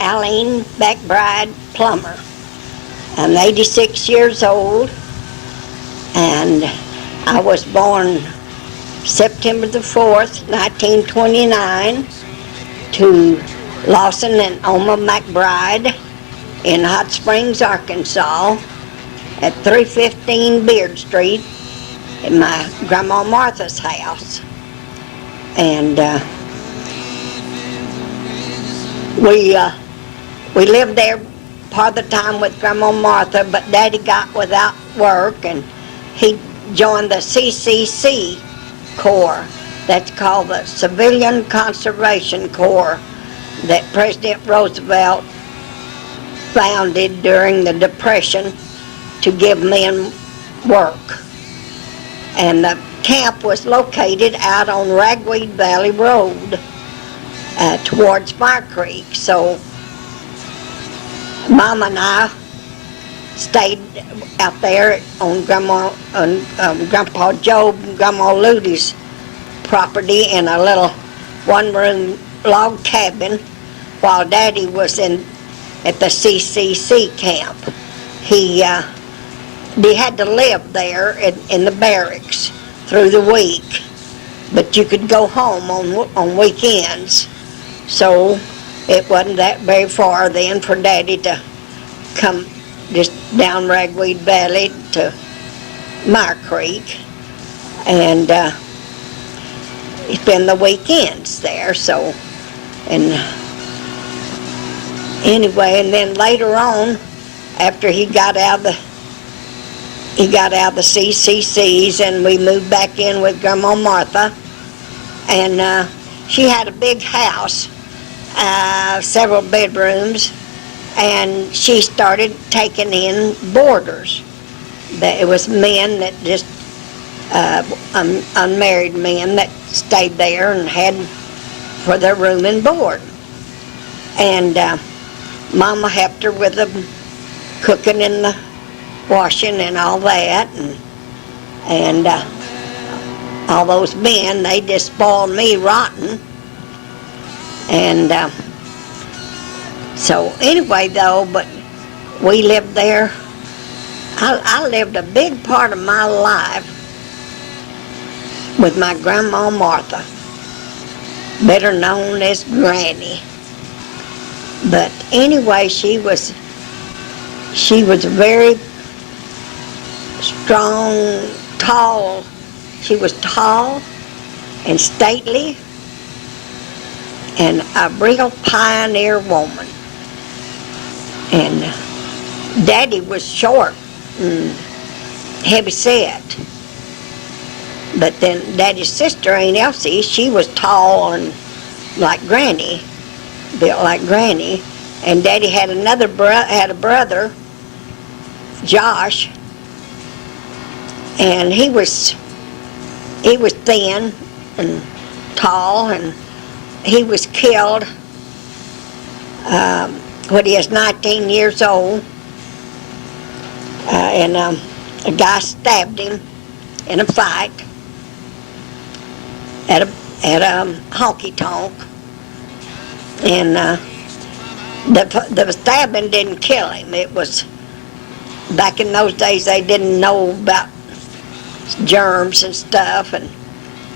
Alene McBride, plumber. I'm 86 years old, and I was born September the 4th, 1929, to Lawson and Oma McBride in Hot Springs, Arkansas, at 315 Beard Street in my Grandma Martha's house. And we lived there part of the time with Grandma Martha, but Daddy got without work and he joined the CCC Corps. That's called the Civilian Conservation Corps that President Roosevelt founded during the Depression to give men work. And the camp was located out on Ragweed Valley Road towards Fire Creek. So Mom and I stayed out there on Grandpa Job and Grandma Ludy's property in a little one-room log cabin while Daddy was at the CCC camp. He had to live there in the barracks through the week, but you could go home on weekends. So it wasn't that very far then for Daddy to come just down Ragweed Valley to Mire Creek and spend the weekends there. So, and anyway, and then later on, after he got out of the CCCs, and we moved back in with Grandma Martha, and she had a big house, several bedrooms, and she started taking in boarders. It was men that just unmarried men that stayed there and had for their room and board. And Mama helped her with the cooking and the washing and all that, and all those men, they just spoiled me rotten. And so anyway though, but we lived there. I lived a big part of my life with my Grandma Martha, better known as Granny. But anyway, she was very strong, tall. She was tall and stately and a real pioneer woman. And Daddy was short and heavy set. But then Daddy's sister, Aunt Elsie, she was tall and like Granny, built like Granny. And Daddy had had a brother, Josh, and he was thin and tall, and he was killed when he was 19 years old, and a guy stabbed him in a fight at a honky-tonk, and the stabbing didn't kill him. It was, back in those days they didn't know about germs and stuff, and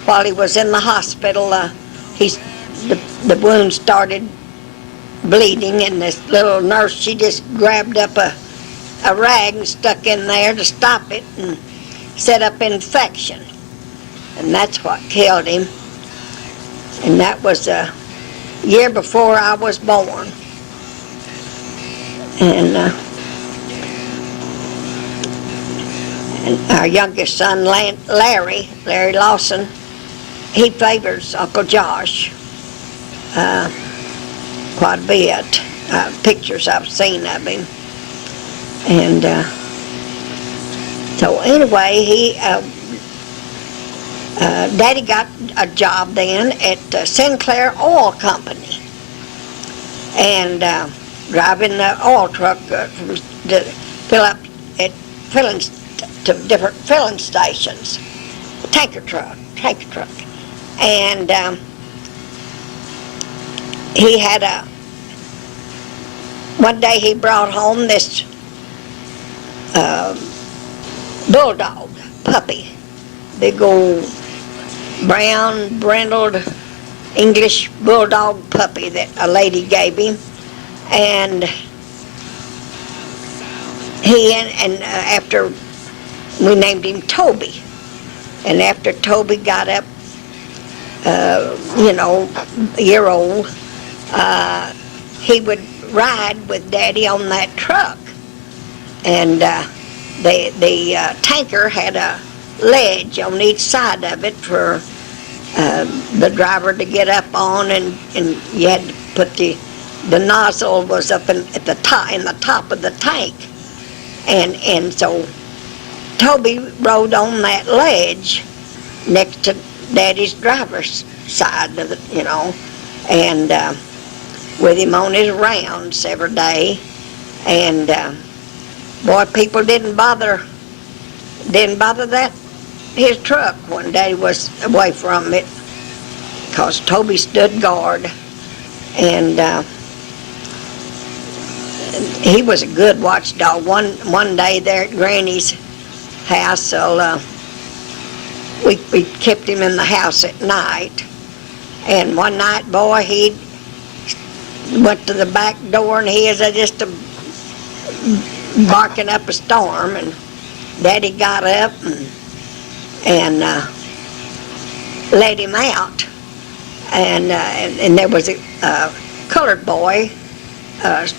while he was in the hospital, the wound started bleeding, and this little nurse, she just grabbed up a rag and stuck in there to stop it and set up infection, and that's what killed him. And that was a year before I was born. And our youngest son, Larry Lawson, he favors Uncle Josh quite a bit. Pictures I've seen of him. And so anyway, Daddy got a job then at Sinclair Oil Company, and driving the oil truck to fill up at to different filling stations, tanker truck. And he had one day he brought home this uh, bulldog puppy, big old brown brindled English bulldog puppy that a lady gave him, and after we named him Toby, and after Toby got up, a year old, he would ride with Daddy on that truck, and the tanker had a ledge on each side of it for the driver to get up on, and you had to put the nozzle was up in the top of the tank, and so Toby rode on that ledge next to Daddy's driver's side of the, and with him on his rounds every day, and boy, people didn't bother that his truck when Daddy was away from it, because Toby stood guard, and he was a good watchdog. One day there at Granny's house, so we kept him in the house at night, and one night, boy, he went to the back door, and he was just barking up a storm, and Daddy got up and let him out, and there was a colored boy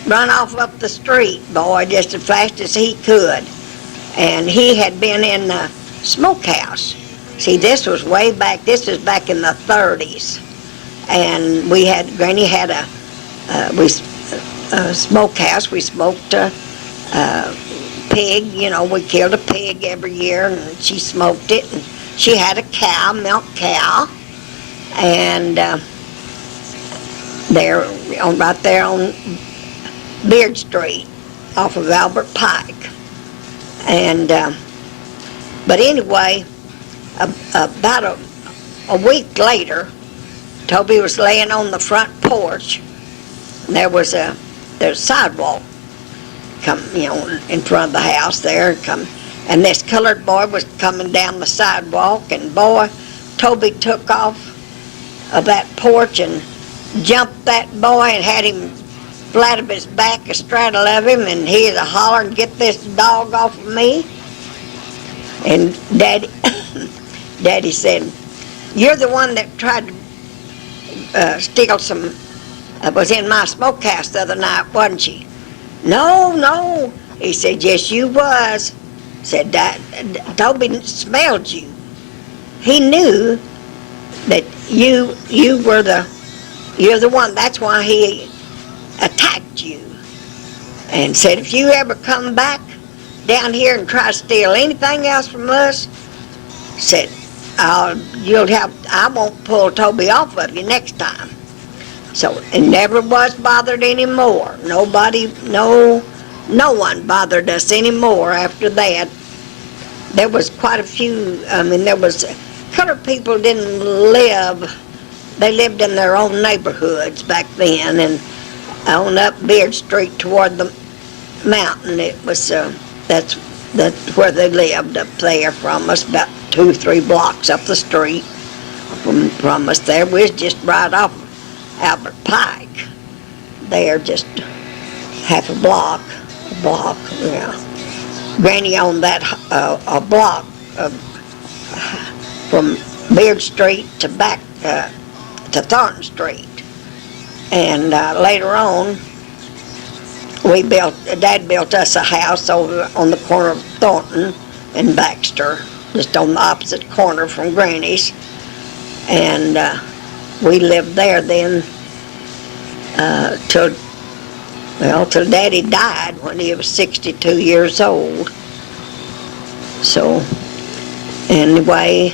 run off up the street, boy, just as fast as he could, and he had been in the smokehouse. See, this was way back. This was back in the 30s, and Granny had a smokehouse. We smoked pig, we killed a pig every year, and she smoked it, and she had a milk cow, and right there on Beard Street off of Albert Pike, and but anyway, about a week later, Toby was laying on the front porch, and there was a sidewalk come, in front of the house there, and this colored boy was coming down the sidewalk, and boy, Toby took off of that porch and jumped that boy and had him flat of his back, a straddle of him, and he was hollering, "Get this dog off of me!" And Daddy said, "You're the one that tried to steal some, was in my smokehouse the other night, wasn't you?" No. He said, "Yes, you was." Said, "Toby smelled you. He knew that you're the one. That's why he attacked you." And said, "If you ever come back down here and try to steal anything else from us," said, I won't pull Toby off of you next time." So it never was bothered anymore. Nobody, no one bothered us anymore after that. There was quite a few, there was, colored people didn't live, they lived in their own neighborhoods back then, and on up Beard Street toward the mountain, it was, that's where they lived, up there from us, about 2-3 blocks up the street from us there. We was just right off Albert Pike. There, just half a block, yeah. Granny owned that a block from Beard Street to back to Thornton Street. And later on, Dad built us a house over on the corner of Thornton and Baxter, just on the opposite corner from Granny's. And we lived there then till Daddy died when he was 62 years old. So anyway,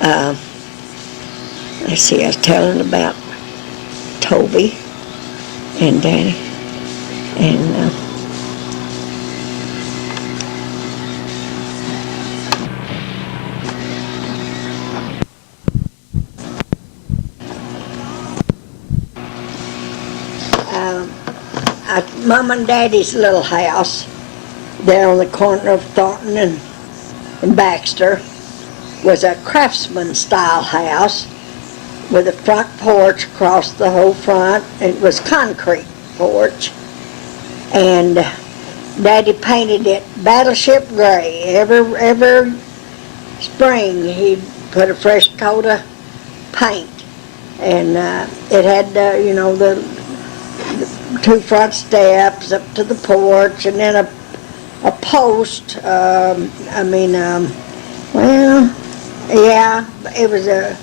let's see, I was telling about Toby and Daddy, and Mom and Daddy's little house there on the corner of Thornton and Baxter was a craftsman style house with a front porch across the whole front. It was concrete porch, and Daddy painted it battleship gray. Every spring he'd put a fresh coat of paint, and it had the two front steps up to the porch, and then a post. It was a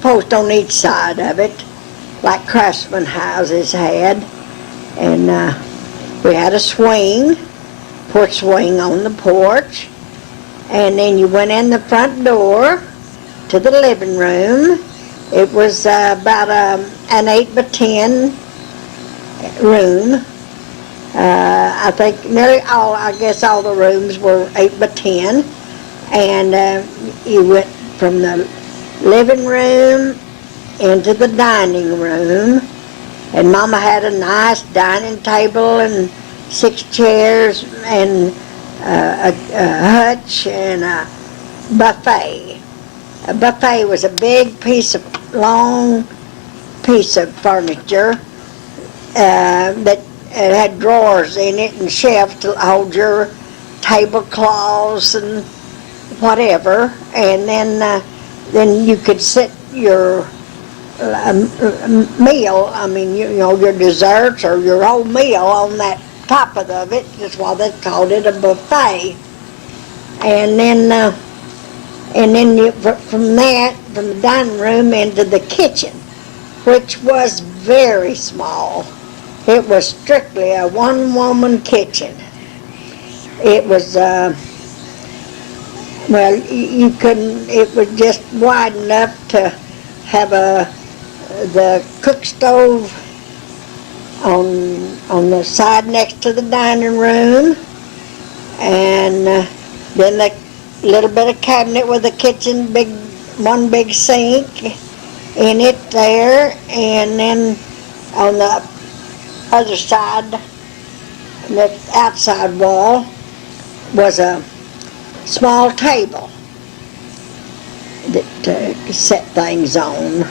post on each side of it, like craftsman houses had. And we had a porch swing on the porch. And then you went in the front door to the living room. It was about an 8 by 10 room. I think nearly all the rooms were 8 by 10. And you went from the living room into the dining room, and Mama had a nice dining table and 6 chairs and a hutch and a buffet. A buffet was a long piece of furniture that it had drawers in it and shelves to hold your tablecloths and whatever, and then you could sit your meal, your desserts or your whole meal on that top of it. That's why they called it a buffet. And then from the dining room into the kitchen, which was very small. It was strictly a one-woman kitchen. It was you couldn't, it was just wide enough to have the cook stove on the side next to the dining room, and then the little bit of cabinet with the kitchen, one big sink in it there, and then on the other side, the outside wall, was a small table that set things on.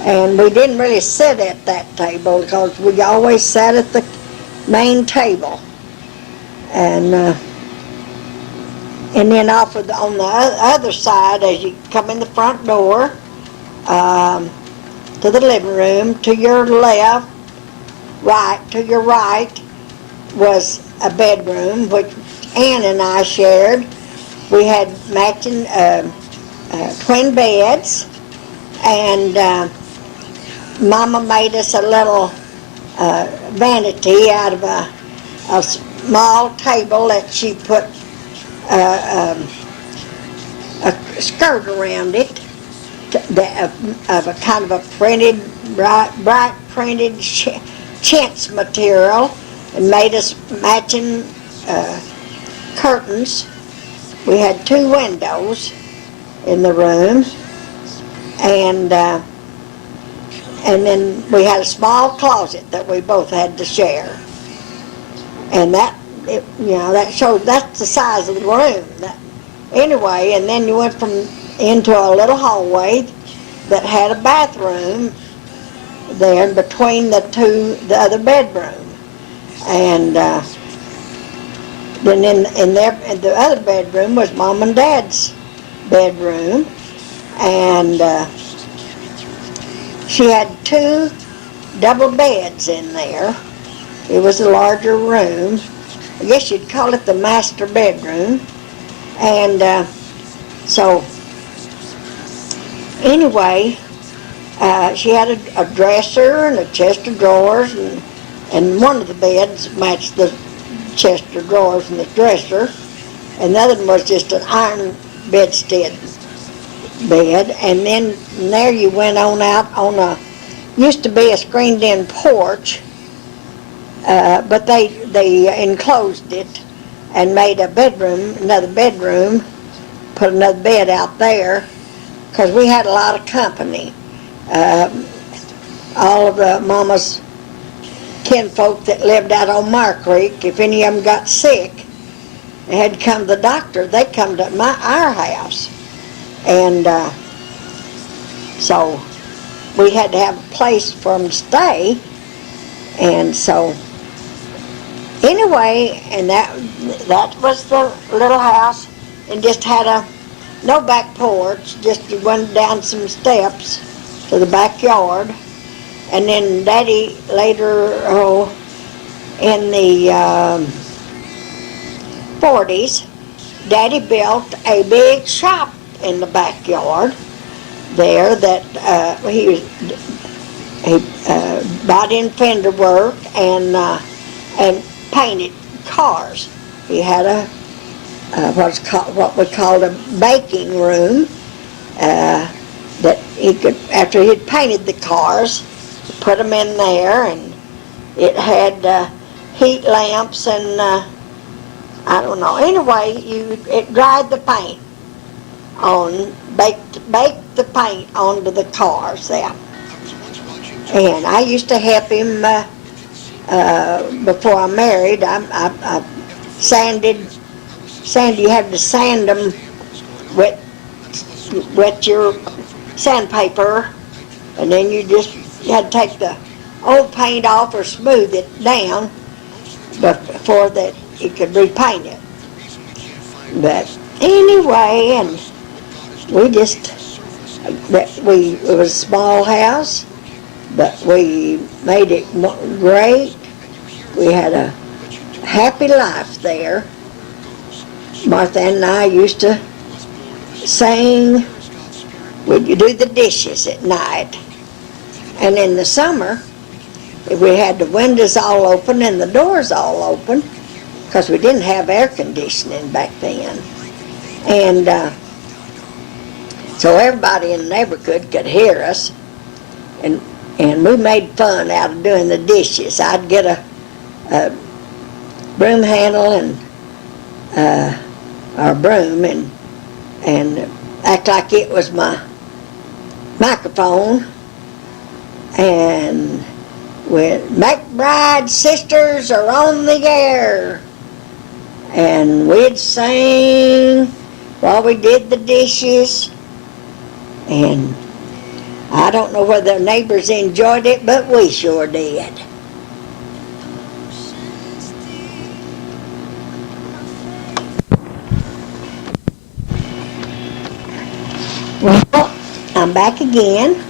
And we didn't really sit at that table because we always sat at the main table. And then on the other side, as you come in the front door to the living room, to your left, to your right was a bedroom, which Ann and I shared. We had matching twin beds, and Mama made us a little vanity out of a small table that she put a skirt around it of a kind of a printed, bright printed chintz material, and made us matching curtains. We had 2 windows in the room, and then we had a small closet that we both had to share. And that showed, that's the size of the room. Anyway, and then you went into a little hallway that had a bathroom there between the other bedroom. And then in the other bedroom was Mom and Dad's bedroom, and she had 2 double beds in there. It was a larger room. I guess you'd call it the master bedroom. And so anyway, she had a dresser and a chest of drawers, and one of the beds matched the chest of drawers and the dresser, and the other one was just an iron bedstead bed. And then from there you went on out on used to be a screened-in porch, but they enclosed it and made another bedroom, put another bed out there, because we had a lot of company. all of the mama's kinfolk that lived out on Mar Creek, if any of them got sick and had to come to the doctor, they'd come to our house. And so we had to have a place for them to stay. And so anyway, and that was the little house, and just had no back porch, just went down some steps to the backyard. And then Daddy later, in the 40s, Daddy built a big shop in the backyard there that he bought in fender work and painted cars. He had what we called a baking room that he could, after he'd painted the cars, put them in there, and it had heat lamps and I don't know. Anyway, it dried the paint on, baked the paint onto the cars there. And I used to help him before I married. I sanded. You had to sand them with your sandpaper, and then you had to take the old paint off or smooth it down before that you could repaint it. But anyway, and it was a small house, but we made it great. We had a happy life there. Martha and I used to sing. We'd do the dishes at night. And in the summer, we had the windows all open and the doors all open, because we didn't have air conditioning back then. And so everybody in the neighborhood could hear us. And we made fun out of doing the dishes. I'd get a broom handle and our broom and act like it was my microphone, and with McBride sisters are on the air, and we'd sing while we did the dishes. And I don't know whether the neighbors enjoyed it, but we sure did. Well, I'm back again.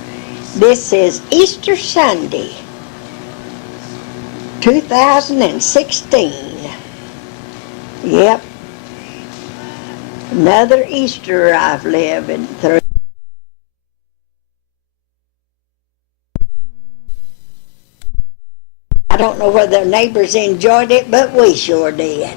This is Easter Sunday, 2016. Yep. Another Easter I've lived through. I don't know whether the neighbors enjoyed it, but we sure did.